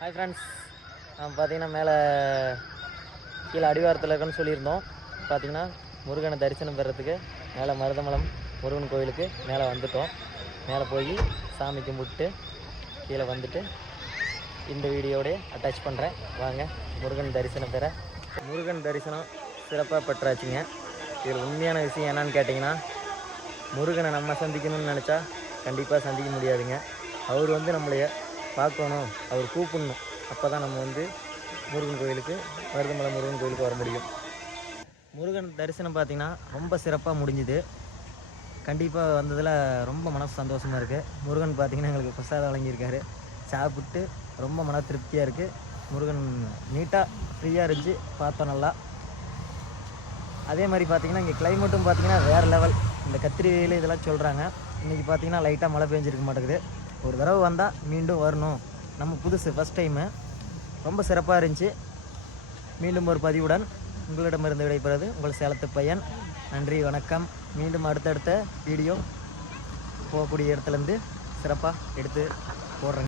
Hi friends நான் பார்த்தீங்கன்னா மேலே கீழே அடிவாரத்தில் இருக்குன்னு சொல்லியிருந்தோம். பார்த்தீங்கன்னா முருகனை தரிசனம் பெறத்துக்கு மேலே மருதமலம் முருகன் கோயிலுக்கு மேலே வந்துட்டோம். மேலே போய் சாமி கும்பிட்டு கீழே வந்துட்டு இந்த வீடியோடய அட்டாச் பண்ணுறேன் வாங்க முருகன் தரிசனம் பெற. முருகன் தரிசனம் சிறப்பாக பெற்றாச்சுங்க. இதில் உண்மையான விஷயம் என்னன்னு கேட்டிங்கன்னா முருகனை நம்ம சந்திக்கணும்னு நினச்சா கண்டிப்பாக சந்திக்க முடியாதுங்க. அவர் வந்து நம்மளைய பார்க்கணும் அவர் கூப்பிடணும். அப்போ தான் நம்ம வந்து முருகன் கோயிலுக்கு மருதமலை முருகன் கோயிலுக்கு வர முடியும். முருகன் தரிசனம் பார்த்திங்கன்னா ரொம்ப சிறப்பாக முடிஞ்சுது. கண்டிப்பாக வந்ததில் ரொம்ப மனசு சந்தோஷமாக இருக்குது முருகன் பார்த்திங்கன்னா எங்களுக்கு பிரசாதம் வழங்கியிருக்காரு. சாப்பிட்டு ரொம்ப மன திருப்தியாக இருக்குது முருகன் நீட்டாக ஃப்ரீயாக இருந்துச்சு பார்த்தோம் நல்லா. அதே மாதிரி பார்த்தீங்கன்னா இங்கே கிளைமேட்டும் பார்த்தீங்கன்னா வேறு லெவல் இந்த கத்திரி வெயில் இதெல்லாம் சொல்கிறாங்க இன்றைக்கி பார்த்தீங்கன்னா லைட்டாக மழை பெஞ்சிருக்க மாட்டேங்குது. ஒரு தடவை வந்தால் மீண்டும் வரணும். நம்ம புதுசு ஃபஸ்ட் டைமு ரொம்ப சிறப்பாக இருந்துச்சு. மீண்டும் ஒரு பதிவுடன் உங்களிடமிருந்து விடைபெறுவது உங்கள் சேலத்து பையன். நன்றி வணக்கம். மீண்டும் அடுத்தடுத்த வீடியோ போகக்கூடிய இடத்துலேருந்து சிறப்பாக எடுத்து போடுறேங்க